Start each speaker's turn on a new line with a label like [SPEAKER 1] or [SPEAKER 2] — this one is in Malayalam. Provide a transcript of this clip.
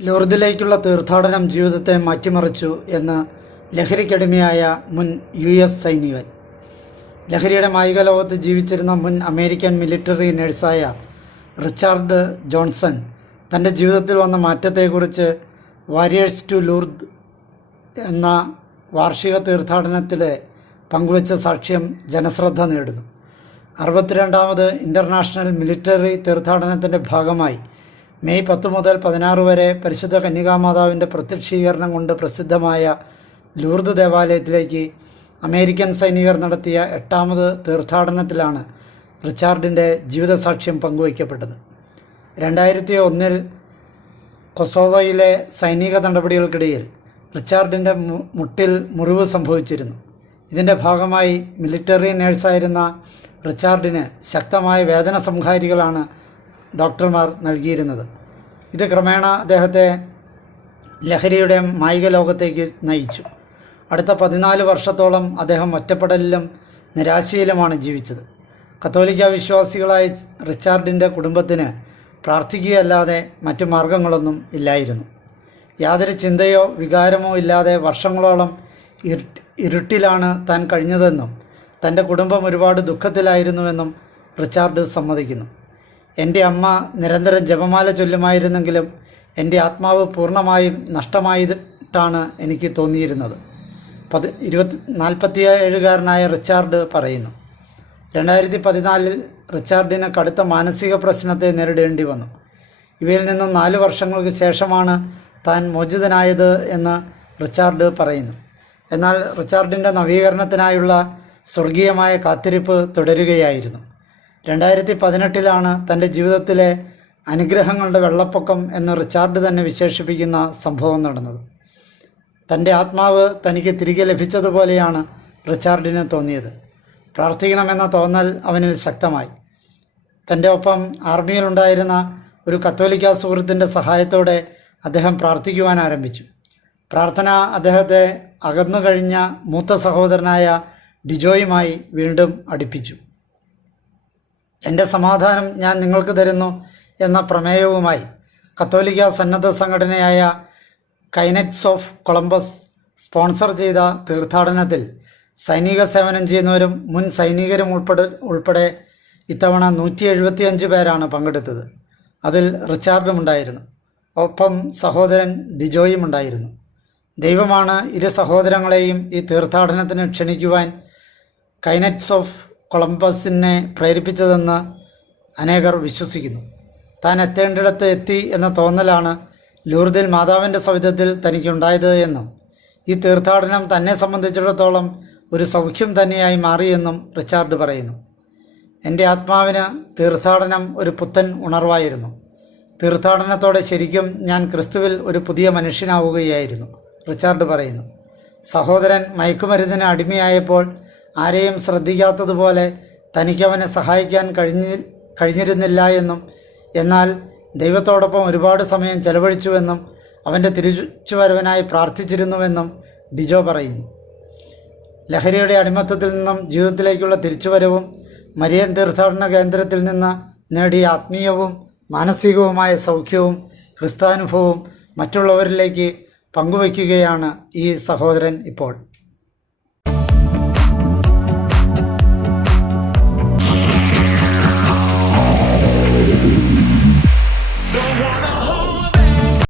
[SPEAKER 1] ലൂർദിലേക്കുള്ള തീർത്ഥാടനം ജീവിതത്തെ മാറ്റിമറിച്ചു എന്ന് ലഹരിക്കടിമയായ മുൻ യു എസ് സൈനികൻ. ലഹരിയുടെ മായിക ലോകത്ത് ജീവിച്ചിരുന്ന മുൻ അമേരിക്കൻ മിലിറ്ററി നഴ്സായ റിച്ചാർഡ് ജോൺസൺ തന്റെ ജീവിതത്തിൽ വന്ന മാറ്റത്തെക്കുറിച്ച് വാരിയേഴ്സ് ടു ലൂർദ് എന്ന വാർഷിക തീർത്ഥാടനത്തിലെ പങ്കുവച്ച സാക്ഷ്യം ജനശ്രദ്ധ നേടുന്നു. അറുപത്തിരണ്ടാമത് ഇന്റർനാഷണൽ മിലിറ്ററി തീർത്ഥാടനത്തിന്റെ ഭാഗമായി മെയ് പത്ത് മുതൽ പതിനാറ് വരെ പരിശുദ്ധ കന്യകാമാതാവിന്റെ പ്രത്യക്ഷീകരണം കൊണ്ട് പ്രസിദ്ധമായ ലൂർദ് ദേവാലയത്തിലേക്ക് അമേരിക്കൻ സൈനികർ നടത്തിയ എട്ടാമത് തീർത്ഥാടനത്തിലാണ് റിച്ചാർഡിന്റെ ജീവിതസാക്ഷ്യം പങ്കുവയ്ക്കപ്പെട്ടത്. രണ്ടായിരത്തി ഒന്നിൽ കൊസോവയിലെ സൈനിക നടപടികൾക്കിടയിൽ റിച്ചാർഡിന്റെ മുട്ടിൽ മുറിവ് സംഭവിച്ചിരുന്നു. ഇതിന്റെ ഭാഗമായി മിലിറ്ററി നേഴ്സായിരുന്ന റിച്ചാർഡിന് ശക്തമായ വേദന സംഹാരികളാണ് ഡോക്ടർമാർ നൽകിയിരുന്നത്. ഇത് ക്രമേണ അദ്ദേഹത്തെ ലഹരിയുടെ മായിക ലോകത്തേക്ക് നയിച്ചു. അടുത്ത പതിനാല് വർഷത്തോളം അദ്ദേഹം ഒറ്റപ്പെടലിലും നിരാശയിലുമാണ് ജീവിച്ചത്. കത്തോലിക്ക വിശ്വാസികളായ റിച്ചാർഡിന്റെ കുടുംബത്തിന് പ്രാർത്ഥിക്കുകയല്ലാതെ മറ്റു മാർഗങ്ങളൊന്നും ഇല്ലായിരുന്നു. യാതൊരു ചിന്തയോ വികാരമോ ഇല്ലാതെ വർഷങ്ങളോളം ഇരുട്ടിലാണ് താൻ കഴിഞ്ഞതെന്നും തന്റെ കുടുംബം ഒരുപാട് ദുഃഖത്തിലായിരുന്നുവെന്നും റിച്ചാർഡ് സമ്മതിക്കുന്നു. എന്റെ അമ്മ നിരന്തരം ജപമാല ചൊല്ലുമായിരുന്നെങ്കിലും എന്റെ ആത്മാവ് പൂർണമായും നഷ്ടമായിട്ടാണ് എനിക്ക് തോന്നിയിരുന്നത്. പത് ഇരുപത്തി നാൽപ്പത്തി ഏഴുകാരനായ റിച്ചാർഡ് പറയുന്നു രണ്ടായിരത്തി പതിനാലിൽ റിച്ചാർഡിന് കടുത്ത മാനസിക പ്രശ്നത്തെ നേരിടേണ്ടി വന്നു. ഇവയിൽ നിന്നും നാല് വർഷങ്ങൾക്ക് ശേഷമാണ് താൻ മോചിതനായത് എന്ന് റിച്ചാർഡ് പറയുന്നു. എന്നാൽ റിച്ചാർഡിന്റെ നവീകരണത്തിനായുള്ള സ്വർഗീയമായ കാത്തിരിപ്പ് തുടരുകയായിരുന്നു. രണ്ടായിരത്തി പതിനെട്ടിലാണ് തന്റെ ജീവിതത്തിലെ അനുഗ്രഹങ്ങളുടെ വെള്ളപ്പൊക്കം എന്ന് റിച്ചാർഡ് തന്നെ വിശേഷിപ്പിക്കുന്ന സംഭവം നടന്നത്. തന്റെ ആത്മാവ് തനിക്ക് തിരികെ ലഭിച്ചതുപോലെയാണ് റിച്ചാർഡിന് തോന്നിയത്. പ്രാർത്ഥിക്കണമെന്ന തോന്നൽ അവനിൽ ശക്തമായി. തന്റെ ഒപ്പം ആർമിയിലുണ്ടായിരുന്ന ഒരു കത്തോലിക്ക സുഹൃത്തിന്റെ സഹായത്തോടെ അദ്ദേഹം പ്രാർത്ഥിക്കുവാൻ ആരംഭിച്ചു. പ്രാർത്ഥന അദ്ദേഹത്തെ അകന്നു കഴിഞ്ഞ മൂത്ത സഹോദരനായ ഡിജോയുമായി വീണ്ടും അടുപ്പിച്ചു. എന്റെ സമാധാനം ഞാൻ നിങ്ങൾക്ക് തരുന്നു എന്ന പ്രമേയവുമായി കത്തോലിക്ക സന്നദ്ധ സംഘടനയായ കൈനറ്റ്സ് ഓഫ് കൊളംബസ് സ്പോൺസർ ചെയ്ത തീർത്ഥാടനത്തിൽ സൈനിക സേവനം ചെയ്യുന്നവരും മുൻ സൈനികരും ഉൾപ്പെടെ ഉൾപ്പെടെ ഇത്തവണ നൂറ്റി എഴുപത്തിയഞ്ച് പേരാണ് പങ്കെടുത്തത്. അതിൽ റിച്ചാർഡും ഉണ്ടായിരുന്നു. ഒപ്പം സഹോദരൻ ഡിജോയും ഉണ്ടായിരുന്നു. ദൈവമാണ് ഇരു സഹോദരങ്ങളെയും ഈ തീർത്ഥാടനത്തിന് ക്ഷണിക്കുവാൻ കൈനറ്റ്സ് ഓഫ് കൊളംബസിനെ പ്രേരിപ്പിച്ചതെന്ന് അനേകർ വിശ്വസിക്കുന്നു. താൻ എത്തേണ്ടിടത്ത് എത്തി എന്ന തോന്നലാണ് ലൂർദിൽ മാതാവിന്റെ സവിധത്തിൽ തനിക്കുണ്ടായത് എന്നും ഈ തീർത്ഥാടനം തന്നെ സംബന്ധിച്ചിടത്തോളം ഒരു സൗഖ്യം തന്നെയായി മാറിയെന്നും റിച്ചാർഡ് പറയുന്നു. എന്റെ ആത്മാവിന് തീർത്ഥാടനം ഒരു പുത്തൻ ഉണർവായിരുന്നു. തീർത്ഥാടനത്തോടെ ശരിക്കും ഞാൻ ക്രിസ്തുവിൽ ഒരു പുതിയ മനുഷ്യനാവുകയായിരുന്നു റിച്ചാർഡ് പറയുന്നു. സഹോദരൻ മയക്കുമരുന്നിന് അടിമയായപ്പോൾ ആരെയും ശ്രദ്ധിക്കാത്തതുപോലെ തനിക്കവനെ സഹായിക്കാൻ കഴിഞ്ഞി കഴിഞ്ഞിരുന്നില്ല എന്നും എന്നാൽ ദൈവത്തോടൊപ്പം ഒരുപാട് സമയം ചെലവഴിച്ചുവെന്നും അവന്റെ തിരിച്ചുവരവനായി പ്രാർത്ഥിച്ചിരുന്നുവെന്നും ഡിജോ പറയുന്നു. ലഹരിയുടെ അടിമത്തത്തിൽ നിന്നും ജീവിതത്തിലേക്കുള്ള തിരിച്ചുവരവും മരിയൻ തീർത്ഥാടന കേന്ദ്രത്തിൽ നിന്ന് നേടിയ ആത്മീയവും മാനസികവുമായ സൗഖ്യവും ക്രിസ്താനുഭവവും മറ്റുള്ളവരിലേക്ക് പങ്കുവയ്ക്കുകയാണ് ഈ സഹോദരൻ ഇപ്പോൾ.